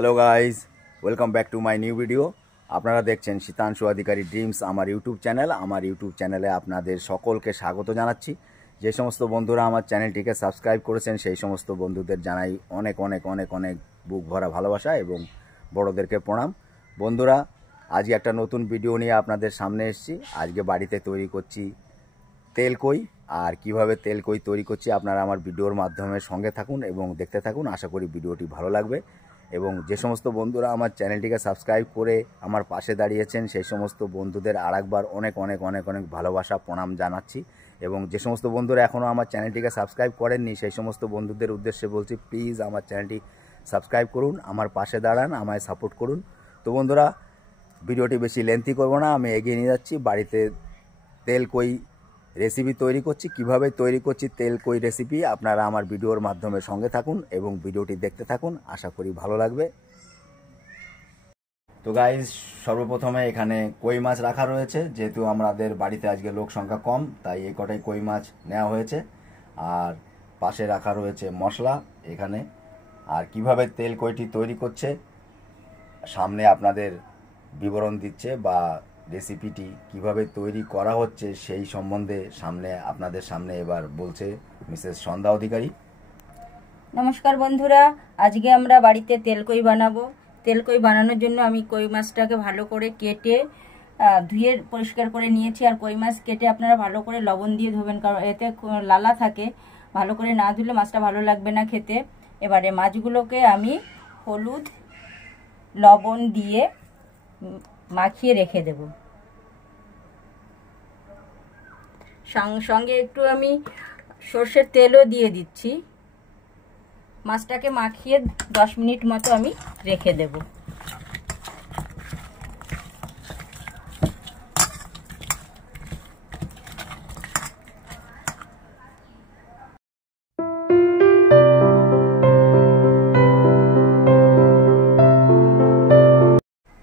Hello guys, welcome back to my new video. আপনারা দেখছেন শীতাংশু অধিকারী dreams আমার ইউটিউব চ্যানেল। আমার ইউটিউব চ্যানেলে আপনাদের সকলকে স্বাগত জানাচ্ছি। যে সমস্ত বন্ধুরা আমার চ্যানেলটিকে সাবস্ক্রাইব করেছেন সেই সমস্ত বন্ধুদের জানাই অনেক অনেক অনেক অনেক বুক ভরা ভালোবাসা এবং বড়োদেরকে প্রণাম। বন্ধুরা, আজকে একটা নতুন ভিডিও নিয়ে আপনাদের সামনে এসেছি। আজকে বাড়িতে তৈরি করছি তেলকই, আর কিভাবে তেলকই তৈরি করছি আপনারা আমার ভিডিওর মাধ্যমে সঙ্গে থাকুন এবং দেখতে থাকুন। আশা করি ভিডিওটি ভালো লাগবে। এবং যে সমস্ত বন্ধুরা আমার চ্যানেলটিকে সাবস্ক্রাইব করে আমার পাশে দাঁড়িয়েছেন সেই সমস্ত বন্ধুদের আরেকবার অনেক অনেক অনেক অনেক ভালোবাসা প্রণাম জানাচ্ছি। এবং যে সমস্ত বন্ধুরা এখনও আমার চ্যানেলটিকে সাবস্ক্রাইব করেননি সেই সমস্ত বন্ধুদের উদ্দেশ্যে বলছি, প্লিজ আমার চ্যানেলটি সাবস্ক্রাইব করুন, আমার পাশে দাঁড়ান, আমায় সাপোর্ট করুন। তো বন্ধুরা, ভিডিওটি বেশি লেন্থি করব না, আমি এগিয়ে নিয়ে যাচ্ছি। বাড়িতে তেলকই রেসিপি তৈরি করছি, কিভাবে তৈরি করছি তেলকই রেসিপি আপনারা আমার ভিডিওর মাধ্যমে সঙ্গে থাকুন এবং ভিডিওটি দেখতে থাকুন। আশা করি ভালো লাগবে। তো গাইজ, সর্বপ্রথমে এখানে কই মাছ রাখা রয়েছে। যেহেতু আমাদের বাড়িতে আজকে লোক সংখ্যা কম, তাই এই কটাই কই মাছ নেওয়া হয়েছে। আর পাশে রাখা রয়েছে মশলা এখানে। আর কিভাবে তেলকইটি তৈরি করছে সামনে আপনাদের বিবরণ দিচ্ছে, বা রেসিপিটি কিভাবে তৈরি করা হচ্ছে সেই সম্বন্ধে আপনাদের সামনে এবার বলছে মিসেস সন্ধ্যা অধিকারী। নমস্কার বন্ধুরা, আজকে আমরা বাড়িতে তেলকই বানাবো। তেলকই বানানোর জন্য আমি কই মাছটাকে ভালো করে কেটে ধুয়ে পরিষ্কার করে নিয়েছি। আর কই মাছ কেটে আপনারা ভালো করে লবণ দিয়ে ধোবেন, কারণ এতে লালা থাকে। ভালো করে না ধুলে মাছটা ভালো লাগবে না খেতে। এবারে মাছগুলোকে আমি হলুদ লবণ দিয়ে মাখিয়ে রেখে দেব। সঙ্গে একটু আমি সর্ষের তেলও দিয়ে দিচ্ছি। মাছটাকে মাখিয়ে 10 মিনিট মতো আমি রেখে দেব।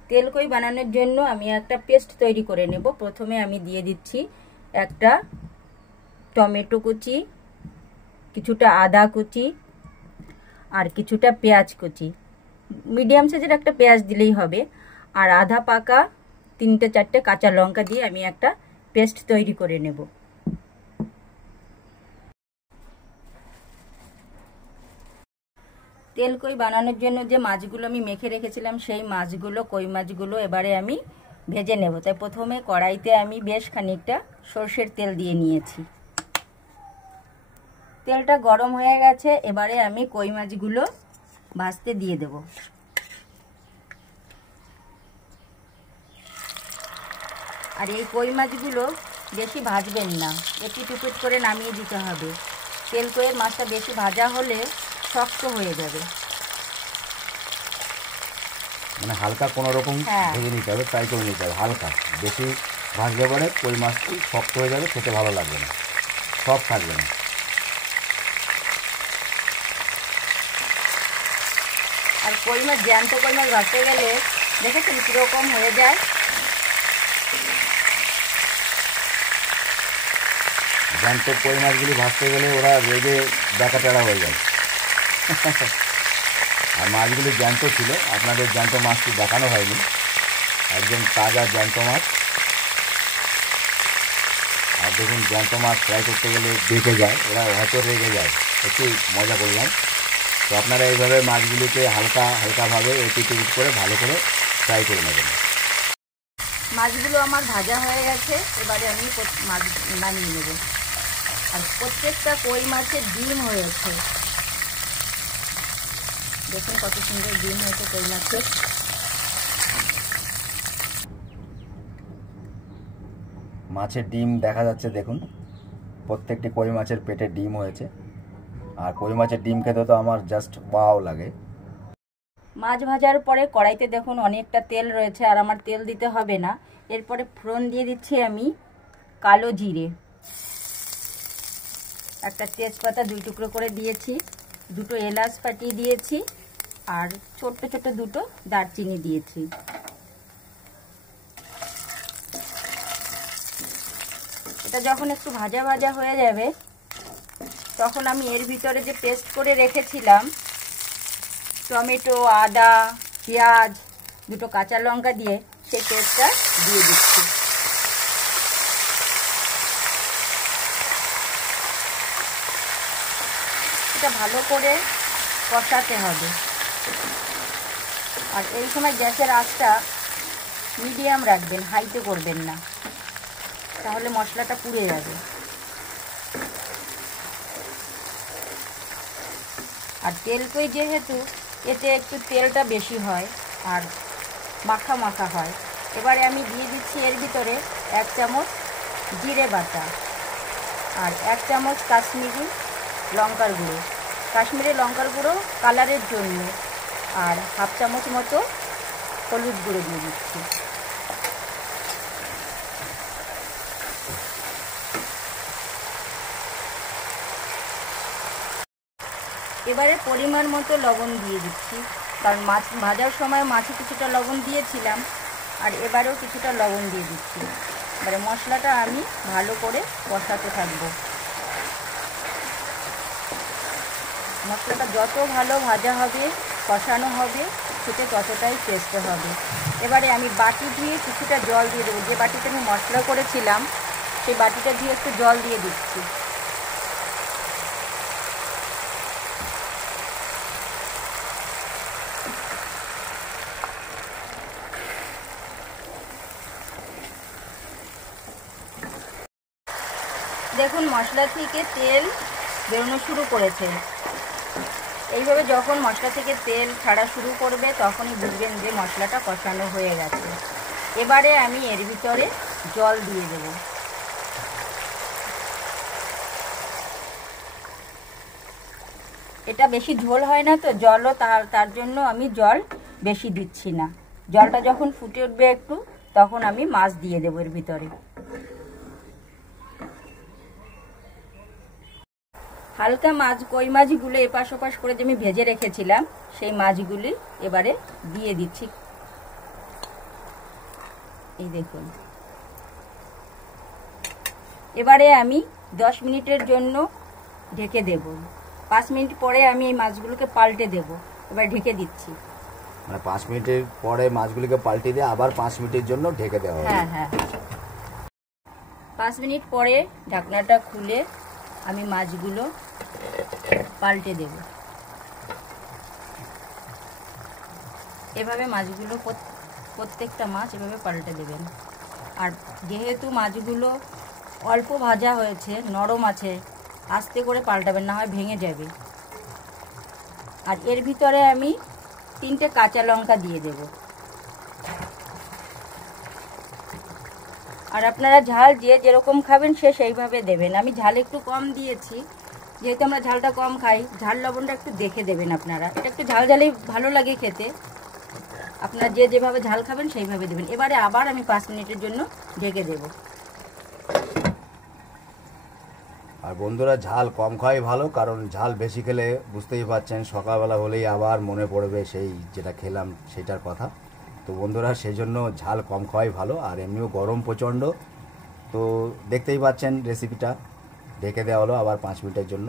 তেলকই বানানোর জন্য আমি একটা পেস্ট তৈরি করে নেব। প্রথমে আমি দিয়ে দিচ্ছি একটা টমেটো কুচি, কিছুটা আদা কুচি, আর কিছুটা পেঁয়াজ কুচি। মিডিয়াম সাইজের একটা পেঁয়াজ দিলেই হবে। আর আধা পাকা 3-4টে কাঁচা লঙ্কা দিয়ে আমি একটা পেস্ট তৈরি করে নেব। তেলকই বানানোর জন্য যে মাছগুলো আমি মেখে রেখেছিলাম সেই মাছগুলো, কই মাছগুলো এবারে আমি ভেজে নেব। তাই প্রথমে কড়াইতে আমি বেশ খানিকটা সর্ষের তেল দিয়ে নিয়েছি। তেলটা গরম হয়ে গেছে, এবারে আমি কই মাছগুলো ভাজতে দিয়ে দেব। আর এই কই মাছগুলো বেশি ভাজবেন না, একটু টুকুট করে নামিয়ে দিতে হবে। তেলকইয়ের মাছটা বেশি ভাজা হলে শক্ত হয়ে যাবে। মানে হালকা কোনো রকম ভেজে নিতে হবে, ফ্রাই করে নিতে হবে। হালকা বেশি ভাজলে পরে কই মাছটি শক্ত হয়ে যাবে, খেতে ভালো লাগবে না, সব থাকবে না। আর কই মাছ, জ্যান্ত কই মাছ ভাজতে গেলে দেখেছেন কীরকম হয়ে যায়। জ্যান্ত কই মাছগুলি ভাজতে গেলে ওরা রেগে বেকাটেরা হয়ে যায়। আর মাছগুলি জ্যান্ত ছিল, আপনাদের জ্যান্ত মাছটি দেখানো হয়নি, একদম তাজা জ্যান্ত মাছ। আর দেখুন, জ্যান্ত মাছ ফ্রাই করতে গেলে বেঁকে যায়, ওরা হয়তো রেগে যায়। একটু মজা করলাম। তো আপনারা এইভাবে মাছগুলিকে হালকাভাবে একটু করে ভালো করে ফ্রাই করে নেবেন। মাছগুলো আমার ভাজা হয়ে গেছে, এবারে আমি মাছ নামিয়ে নেব। আর প্রত্যেকটা কই মাছের ডিম হয়েছে, দেখুন কত সুন্দর ডিম হয়েছে কই মাছের। মাছের ডিম দেখা যাচ্ছে, দেখুন প্রত্যেকটি কই মাছের পেটে ডিম হয়েছে। আর কই মাছের ডিম খেতে তো আমার জাস্ট ওয়াও লাগে। মাছ ভাজার পরে কড়াইতে দেখুন অনেকটা তেল রয়েছে, আর আমার তেল দিতে হবে না। এরপরে ফোড়ন দিয়ে দিচ্ছি আমি কালো জিরে, একটা তেজপাতা 2 টুকরো করে দিয়েছি, 2টো এলাচ ফাটিয়ে দিয়েছি, আর ছোট্ট ছোট্ট 2টো দারচিনি দিয়েছি। এটা যখন একটু ভাজা ভাজা হয়ে যাবে তখন আমি এর ভিতরে যে পেস্ট করে রেখেছিলাম টমেটো, আদা, পেঁয়াজ, দুটো কাঁচা লঙ্কা দিয়ে সেই পেস্টটা দিয়ে দিচ্ছি। এটা ভালো করে কষাতে হবে। আর এই সময় গ্যাসের আঁচটা মিডিয়াম রাখবেন, হাইতে করবেন না, তাহলে মশলাটা পুড়ে যাবে। আর তেলকই যেহেতু এতে একটু তেলটা বেশি হয় আর মাখা মাখা হয়। এবারে আমি দিয়ে দিচ্ছি এর ভিতরে 1 চামচ জিরে বাটা আর 1 চামচ কাশ্মীরি লঙ্কার গুঁড়ো। কাশ্মীরি লঙ্কার গুঁড়ো কালারের জন্য, আর 1/2 চামচ মতো হলুদ গুঁড়ো দিয়ে দিচ্ছি। এবারে পরিমাণ মতো লবণ দিয়ে দিচ্ছি, কারণ মাছ ভাজার সময় মাছে কিছুটা লবণ দিয়েছিলাম, আর এবারেও কিছুটা লবণ দিয়ে দিচ্ছি। এবারে মশলাটা আমি ভালো করে কষাতে থাকবো। মশলাটা যত ভালো ভাজা হবে, কষানো হবে, খেতে ততটাই টেস্ট হবে। এবারে আমি বাটি ধুয়ে কিছুটা জল দিয়ে দেবো। যে বাটিতে আমি মশলা করেছিলাম সেই বাটিটা দিয়ে একটু জল দিয়ে দিচ্ছি। দেখুন মশলা থেকে তেল বেরোনো শুরু করেছে। এইভাবে যখন মশলা থেকে তেল ছাড়া শুরু করবে তখনই বুঝবেন যে মশলাটা কষানো হয়ে গেছে। এবারে আমি এর ভিতরে জল দিয়ে দেব। এটা বেশি ঝোল হয় না তো, জলও তার জন্য আমি জল বেশি দিচ্ছি না। জলটা যখন ফুটে উঠবে একটু, তখন আমি মাছ দিয়ে দেবো এর ভিতরে। হালকা মাছ, কই মাছগুলো এপাশ ওপাশ করে যে আমি ভেজে রেখেছিলাম সেই মাছগুলি এবারে দিয়ে দিচ্ছি। এই দেখুন, এবারে আমি 10 মিনিটের জন্য ঢেকে দেব। 5 মিনিট পরে আমি এই মাছগুলোকে পাল্টে দেব। এবার ঢেকে দিচ্ছি। মানে 5 মিনিটের পরে মাছগুলিকে পাল্টে দিয়ে আবার 5 মিনিটের জন্য ঢেকে দেওয়া হবে। হ্যাঁ হ্যাঁ, 5 মিনিট পরে ঢাকনাটা খুলে আমি মাছগুলো পাল্টে দেব। এভাবে মাছগুলো প্রত্যেকটা মাছ এভাবে পাল্টে দেবেন। আর যেহেতু মাছগুলো অল্প ভাজা হয়েছে, নরম আছে, আস্তে করে পাল্টাবেন, না হয় ভেঙে যাবে। আর এর ভিতরে আমি 3টে কাঁচা লঙ্কা দিয়ে দেব। আর আপনারা ঝাল যে যেরকম খাবেন সে সেইভাবে দেবেন। আমি ঝাল একটু কম দিয়েছি, যেহেতু আমরা ঝালটা কম খাই। ঝাল লবণটা একটু দেখে দেবেন আপনারা। এটা একটু ঝাল ঝালেই ভালো লাগে খেতে। আপনারা যে যেভাবে ঝাল খাবেন সেইভাবে দেবেন। এবারে আবার আমি 5 মিনিটের জন্য ঢেকে দেব। আর বন্ধুরা, ঝাল কম খাওয়াই ভালো, কারণ ঝাল বেশি খেলে বুঝতেই পারছেন সকালবেলা হলেই আবার মনে পড়বে সেই যেটা খেলাম সেটার কথা। তো বন্ধুরা, সেই জন্য ঝাল কম খাওয়াই ভালো। আর এমনিও গরম প্রচণ্ড, তো দেখতেই পাচ্ছেন রেসিপিটা ঢেকে দেওয়া হলো আবার 5 মিনিটের জন্য।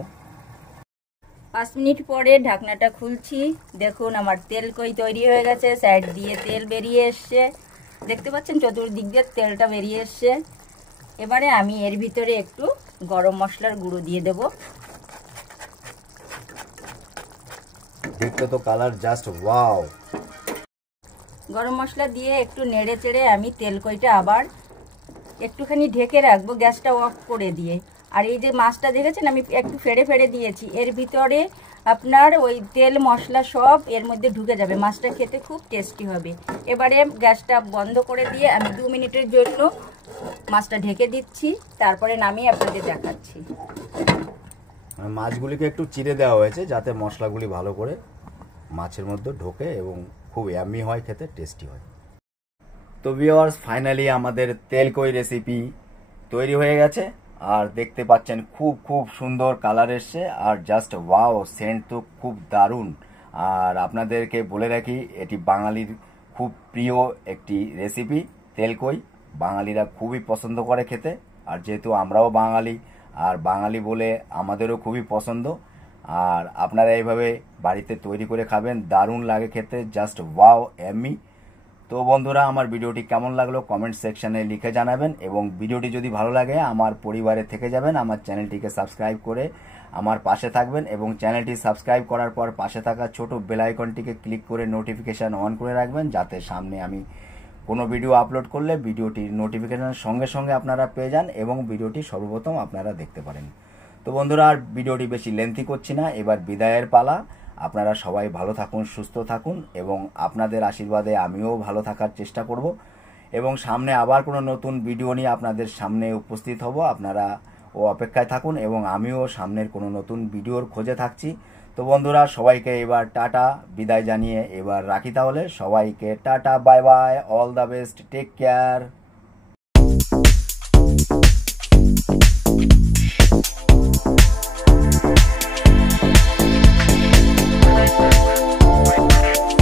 5 মিনিট পরে ঢাকনাটা খুলছি। দেখুন আমার তেলকই তৈরি হয়ে গেছে। সাইড দিয়ে তেল বেরিয়ে এসছে, দেখতে পাচ্ছেন চতুর্দিক দিয়ে তেলটা বেরিয়ে এসছে। এবারে আমি এর ভিতরে একটু গরম মশলার গুঁড়ো দিয়ে দেব। দেখতে তো কালার জাস্ট ওয়াও। গরম মশলা দিয়ে একটু নেড়ে চেড়ে আমি তেলকইটা আবার একটুখানি ঢেকে রাখবো, গ্যাসটা অফ করে দিয়ে। আর এই যে মাছটা দেখেছেন আমি একটু ফেড়ে ফেড়ে দিয়েছি, এর ভিতরে আপনার ওই তেল মশলা সব এর মধ্যে ঢুকে যাবে। মাছটা খেতে খুব টেস্টি হবে। এবারে গ্যাসটা বন্ধ করে দিয়ে আমি 2 মিনিটের জন্য মাছটা ঢেকে দিচ্ছি, তারপরে নামিয়ে আপনাদের দেখাচ্ছি। মাছগুলিকে একটু চিড়ে দেওয়া হয়েছে যাতে মশলাগুলি ভালো করে মাছের মধ্যে ঢোকে এবং খুব ইয়াম্মি হয়, খেতে টেস্টি হয়। তো ভিউয়ার্স, ফাইনালি আমাদের তেলকই রেসিপি তৈরি হয়ে গেছে। আর দেখতে পাচ্ছেন খুব খুব সুন্দর কালার এসছে, আর জাস্ট ওয়াও, সেন্ট তো খুব দারুণ। আর আপনাদেরকে বলে রাখি, এটি বাঙালির খুব প্রিয় একটি রেসিপি। তেলকই বাঙালিরা খুবই পছন্দ করে খেতে। আর যেহেতু আমরাও বাঙালি, আর বাঙালি বলে আমাদেরও খুবই পছন্দ। আর আপনারা এইভাবে বাড়িতে তৈরি করে খাবেন, দারুণ লাগে খেতে, জাস্ট ওয়াও এমি। তো বন্ধুরা, আমার ভিডিওটি কেমন লাগলো কমেন্ট সেকশানে লিখে জানাবেন, এবং ভিডিওটি যদি ভালো লাগে আমার পরিবারে থেকে যাবেন, আমার চ্যানেলটিকে সাবস্ক্রাইব করে আমার পাশে থাকবেন, এবং চ্যানেলটি সাবস্ক্রাইব করার পর পাশে থাকা ছোট বেল আইকনটিকে ক্লিক করে নোটিফিকেশান অন করে রাখবেন, যাতে সামনে আমি কোনো ভিডিও আপলোড করলে ভিডিওটির নোটিফিকেশান সঙ্গে সঙ্গে আপনারা পেয়ে যান এবং ভিডিওটি সর্বপ্রথম আপনারা দেখতে পারেন। তো বন্ধুরা, আর ভিডিওটি বেশি লেন্থি করছি না, এবার বিদায়ের পালা। আপনারা সবাই ভালো থাকুন, সুস্থ থাকুন, এবং আপনাদের আশীর্বাদে আমিও ভালো থাকার চেষ্টা করব, এবং সামনে আবার কোনো নতুন ভিডিও নিয়ে আপনাদের সামনে উপস্থিত হব। আপনারা অপেক্ষায় থাকুন, এবং আমিও সামনের কোনো নতুন ভিডিওর খোঁজে থাকছি। তো বন্ধুরা, সবাইকে এবার টাটা বিদায় জানিয়ে এবার রাখি তাহলে। সবাইকে tata, bye bye, all the best, take care.